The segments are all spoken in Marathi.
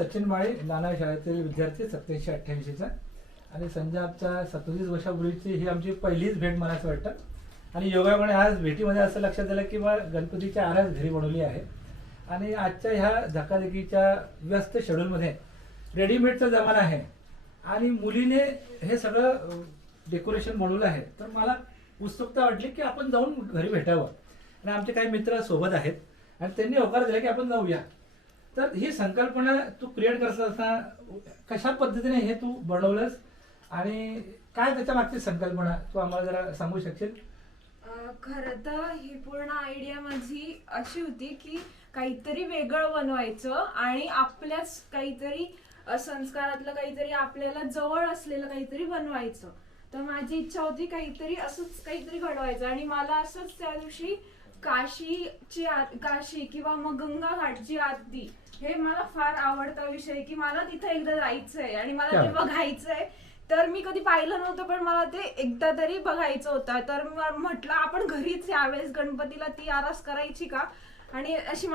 सचिन माळी, नाना शाळेतील विद्यार्थी 87-88चा. आणि संजय आमच्या 27 वर्षापूर्वीची ही आमची पहिलीच भेट मला असं वाटतं. आणि योगायोगाने आज भेटीमध्ये असं लक्षात आलं की बा गणपतीच्या आरास घरी बनवली आहे. आणि आजच्या ह्या धकाधकीच्या व्यस्त शेड्यूलमध्ये रेडीमेडचा जमाना आहे आणि मुलीने हे सगळं डेकोरेशन बनवलं आहे. तर मला उत्सुकता वाटली की आपण जाऊन घरी भेटावं. आणि आमचे काही मित्र सोबत आहेत आणि त्यांनी होकार दिला की आपण जाऊया. तर ही संकल्पना तू क्रिएट करत असताना कशा पद्धतीने हे तू बनवलंस आणि काय त्याच्या मागची संकल्पना तू आम्हाला जरा सांगू शकशील? खरं तर ही पूर्ण आयडिया माझी अशी होती की काहीतरी वेगळं बनवायचं आणि आपल्याच काहीतरी संस्कारातलं काहीतरी आपल्याला जवळ असलेलं काहीतरी बनवायचं. तर माझी इच्छा होती काहीतरी असंच काहीतरी घडवायचं. आणि मला असंच त्या दिवशी काशी किंवा मग गंगा घाटची आरती हे मला फार आवडता विषय की मला तिथे एकदा जायचंय आणि मला ते बघायचंय. तर मी कधी पाहिलं नव्हतं पण मला ते एकदा तरी बघायचं होतं. तर म्हटलं आपण घरीच यावेळेस गणपतीला ती आरास करायची का, आणि अशी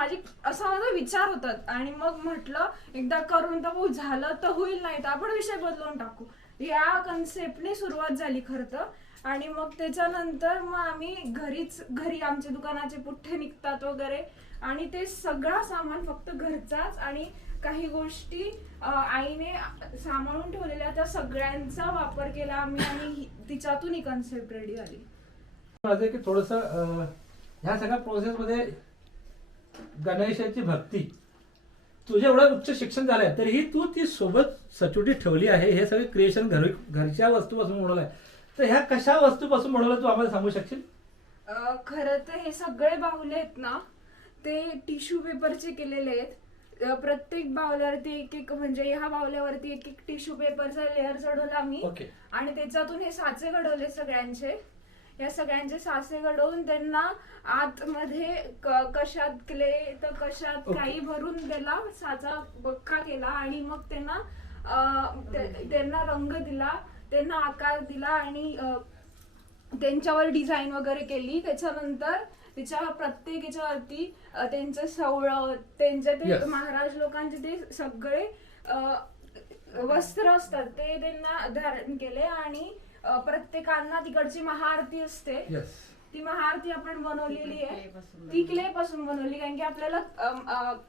असा माझा विचार होता. आणि मग म्हटलं एकदा करून तर झालं तर होईल, नाही तर आपण विषय बदलून टाकू. या कन्सेप्टने सुरुवात झाली खरं तर. आणि मग त्याच्यानंतर मग आम्ही घरी आमचे दुकानाचे पुठ्ठे निघतात वगैरे आणि ते सगळं सामान फक्त घरचाच आणि काही गोष्टी आईने सांभाळून ठेवलेल्या त्या सगळ्यांचा वापर केला आम्ही आणि तिच्यातून ही कन्सेप्ट रेडी झाली. माझं की थोडस ह्या सगळ्या प्रोसेस मध्ये गणेशाची भक्ती तुझ्या एवढं उच्च शिक्षण झालंय तरीही तू ती सोबत सचोटी ठेवली आहे. हे सगळे क्रिएशन घरच्या वस्तूपासून बनवलं आहे. तर ह्या कशा वस्तूपासून बनवलं तू आम्हाला सांगू शकशील? खरं तर हे सगळे बाहुले आहेत ना ते टिश्यू पेपरचे केलेले आहेत. प्रत्येक बाहुल्यावरती एक म्हणजे ह्या बाहुल्यावरती एक टिश्यू पेपरचा लेअर चढवला आम्ही आणि त्याच्यातून हे साचे घडवले सगळ्यांचे. या सगळ्यांचे साचे घडवून त्यांना आतमध्ये कशात क्ले तर कशात काही भरून त्याला साचा बक्का केला आणि मग त्यांना रंग दिला, त्यांना आकार दिला आणि त्यांच्यावर डिझाईन वगैरे केली. त्याच्यानंतर त्याच्या प्रत्येक याच्यावरती त्यांचं सवळं त्यांचे ते महाराज लोकांचे ते सगळे वस्त्र असतात ते त्यांना धारण केले आणि प्रत्येकांना तिकडची महाआरती असते ती महाआरती आपण बनवलेली आहे. ती क्ले पासून बनवली कारण की आपल्याला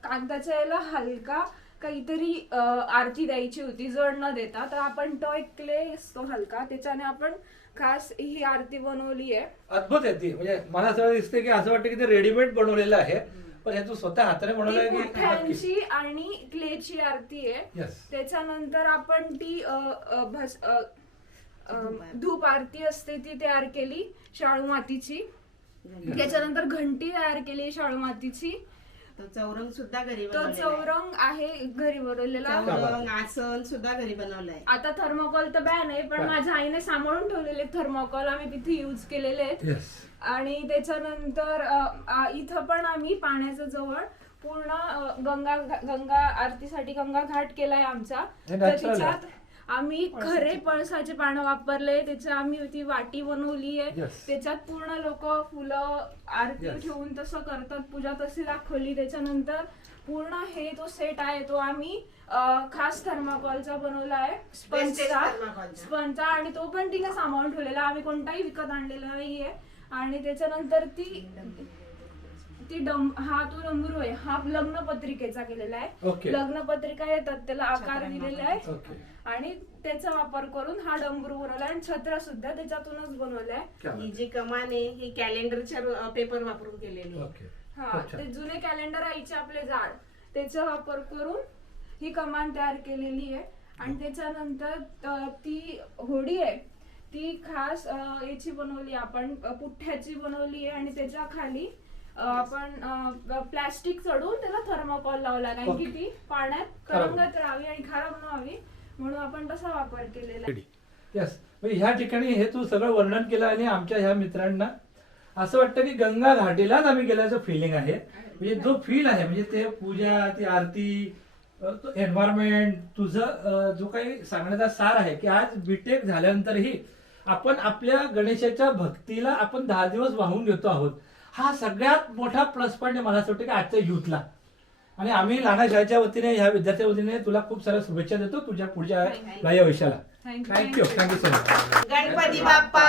कागदाच्या याला हलका काहीतरी आरती द्यायची होती जड न देता. तर आपण तो एक क्ले असतो हलका त्याच्याने आपण खास ही आरती बनवली आहे. अद्भुत आहे ती. म्हणजे मला असं दिसते की असं वाटतं की ते रेडीमेड बनवलेलं आहे पण हे तू स्वतः हाताने बनवलंय की पुठ्ठ्यांची आणि क्लेची आरती आहे. त्याच्यानंतर आपण ती धूप आरती असते ती तयार केली शाळू मातीची. त्याच्यानंतर घंटी तयार केली शाळू मातीची. तो चौरंग सुद्धा घरी तो चौरंग आहे घरी बनवलेला. आसन सुद्धा घरी बनवलाय. आता थर्मोकॉल तर बॅन आहे पण माझ्या आईने सांभाळून ठेवलेले थर्मोकॉल आम्ही तिथे युज केलेले आहेत. आणि त्याच्यानंतर इथं पण आम्ही पाण्याच्या जवळ पूर्ण गंगा आरतीसाठी गंगा घाट केलाय आमचा. तर त्याच्यात आम्ही खरे पळसाचे पानं वापरले. त्याच्यात आम्ही ती वाटी बनवली आहे. त्याच्यात पूर्ण लोक फुलं आरती ठेवून तसं करतात पूजा तशी दाखवली. त्याच्यानंतर पूर्ण हे तो सेट आहे तो आम्ही खास थर्माकॉलचा बनवला आहे स्पंजचा आणि तो पण तिने सांभाळून ठेवलेला. आम्ही कोणताही विकत आणलेला नाहीये. आणि त्याच्यानंतर हा तो डमरू आहे हा लग्न पत्रिकेचा केलेला आहे. लग्न पत्रिका येतात त्याला आकार दिलेला आहे आणि त्याचा वापर करून हा डमरू बनवला आणि छत्र सुद्धा त्याच्यातूनच बनवलाय. ही जी कमान आहे ही कॅलेंडरच्या पेपर वापरून केलेली. हा ते जुने कॅलेंडर आईचे आपले जाड त्याचा वापर करून ही कमान तयार केलेली आहे. आणि त्याच्यानंतर ती होडी आहे ती खास याची बनवली आपण पुठ्ठ्याची बनवली आहे. आणि त्याच्या खाली आपण प्लास्टिक चढून त्याला थर्माकॉल लावला कारण की ती पाण्यात तरंगत राहावी आणि खराब न व्हावी म्हणून आपण तसा वापर केलेला आहे. ह्या ठिकाणी हे तू सगळं वर्णन केलं आणि आमच्या ह्या मित्रांना असं वाटतं की गंगा घाटीलाच आम्ही गेल्याचं फिलिंग आहे. म्हणजे जो फील आहे म्हणजे ते पूजा ती आरती तो एन्व्हायरमेंट तुझं जो काही सांगण्याचा सार आहे की आज बीटेक झाल्यानंतरही आपण आपल्या गणेशाच्या भक्तीला आपण 10 दिवस वाहून घेतो आहोत. हा सगळ्यात मोठा प्लस पॉईंट मला असं वाटतं की आजच्या युथला आणि आम्ही लहान शाळेच्या वतीने ह्या विद्यार्थ्या वतीने तुला खूप साऱ्या शुभेच्छा देतो तुझ्या पुढच्या या विषयाला. Thank you thank you so much. Ganpati बाप्पा